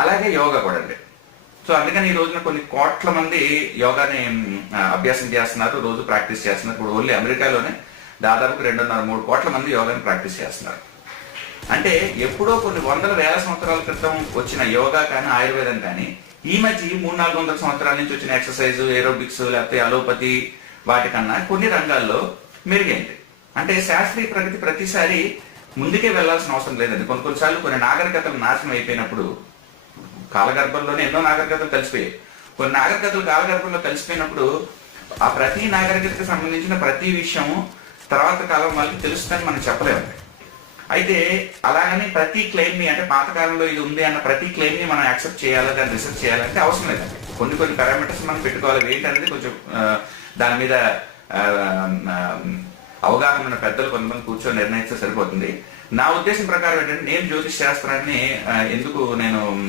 అలాగే యోగా కూడా అండి. సో అందుకని ఈ రోజున కొన్ని కోట్ల మంది యోగాని అభ్యాసం చేస్తున్నారు, రోజు ప్రాక్టీస్ చేస్తున్నారు. ఇప్పుడు ఓన్లీ అమెరికాలోనే దాదాపు 2.5-3 కోట్ల మంది యోగాని ప్రాక్టీస్ చేస్తున్నారు. అంటే ఎప్పుడో కొన్ని వందల వేల సంవత్సరాల క్రితం వచ్చిన యోగా కానీ ఆయుర్వేదం కానీ ఈ మధ్య 300-400 సంవత్సరాల నుంచి వచ్చిన ఎక్సర్సైజ్, ఏరోబిక్స్ లేకపోతే అలోపతి వాటికన్నా కొన్ని రంగాల్లో మెరుగైంది. అంటే శాస్త్రీయ ప్రగతి ప్రతిసారి ముందుకే వెళ్లాల్సిన అవసరం లేదండి. కొన్నిసార్లు కొన్ని నాగరికతలు నాశనం అయిపోయినప్పుడు, కాలగర్భంలోనే ఎన్నో నాగరికతలు కలిసిపోయాయి. కొన్ని నాగరికతలు కాలగర్భంలో కలిసిపోయినప్పుడు ఆ ప్రతి నాగరికతకు సంబంధించిన ప్రతి విషయం తర్వాత కాలం వాళ్ళకి తెలుస్తుందని మనం చెప్పలేము. అయితే అలాగని ప్రతి క్లెయిమ్ ని, అంటే పాతకాలంలో ఇది ఉంది అన్న ప్రతి క్లెయిమ్ ని మనం యాక్సెప్ట్ చేయాలా, దాన్ని రీసెర్చ్ చేయాలంటే అవసరం లేదండి. కొన్ని పారామీటర్స్ మనం పెట్టుకోవాలి. ఏంటనేది కొంచెం దాని మీద అవగాహన ఉన్న పెద్దలు కొంతమంది కూర్చొని నిర్ణయిస్తే సరిపోతుంది. నా ఉద్దేశం ప్రకారం ఏంటంటే, నేను జ్యోతిష్ శాస్త్రాన్ని ఎందుకు నేను